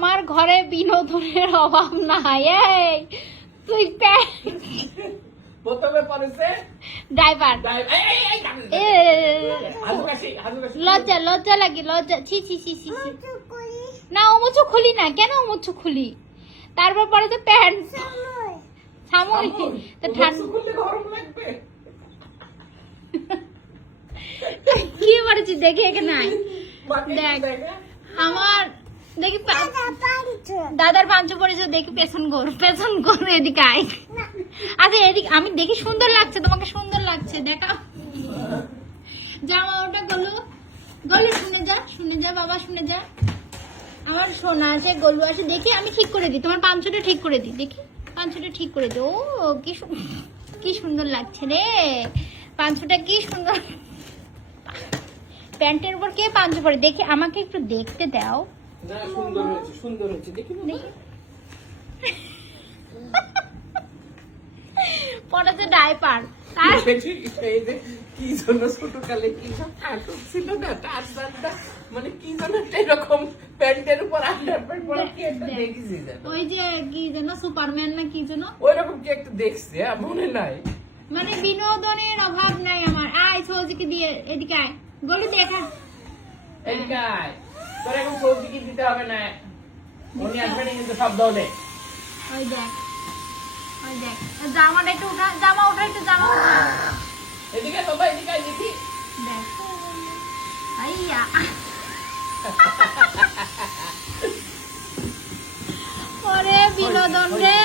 আমার ঘরে বিনোদনের অভাব নাই। এই তুই প্রথমে পড়েছে ড্রাইভার। লজ্জা লজ্জা লাগে, লজ্জা। ছি ছি ছি ছি ছি। না ওমুচু খুলি না, কেন ওমুচু খুলি? তারপর পরে তো প্যান্ট সামুই তো ঠান্ডা গরম লাগবে। কি করেছি দেখে এখানে দেখ আমার দেখি দাদার পাঞ্চ পড়েছে, দেখি পেছন ঘোর এদিকে আয়। আচ্ছা এদিকে আমি দেখি সুন্দর লাগছে, তোমাকে সুন্দর লাগছে দেখা। জামা ওটা গলু গলু, শুনে যা বাবা, শুনে যা। আমার সোনা আছে, গলু আছে, দেখি আমি ঠিক করে দিই, তোমার পাঞ্চটা ঠিক করে দিই, দেখি পাঞ্চটা ঠিক করে দিই। ও কি সুন্দর লাগছে রে পাঞ্চটা, কি সুন্দর। প্যান্টের উপর কে পাঞ্চ পরে দেখি, আমাকে একটু দেখতে দাও। না সুন্দর হয়েছে, সুন্দর হয়েছে, দেখি পড়েছে ডাইপার। কি জন্য ছোটকালে কি সব ঠাকুর ছিল না, তার সাথে মানে কি জন্য এরকম প্যান্টের উপর আন্ডারপ্যান্ট পরে কি একটা দেখেছি, ওই যে কি যেন সুপারম্যান না কি যেন, ওইরকম কি একটা দেখছি, মনে নাই। মানে বিনোদনের অভাব নাই আমার। আয় সৌজিকে দিয়ে এদিকে আয়, গলি দেখা এদিকে আয়, তোর এখন সবজি কি দিতে হবে না, উনি আসবেন কিন্তু সব দলে। ওই দেখ জামাটা একটু উঠা, জামা উঠা, একটু জামা উঠা। এদিকে বাবা, এদিকে আয় দেখি। দেখ আইয়া ওরে বিনোদন রে।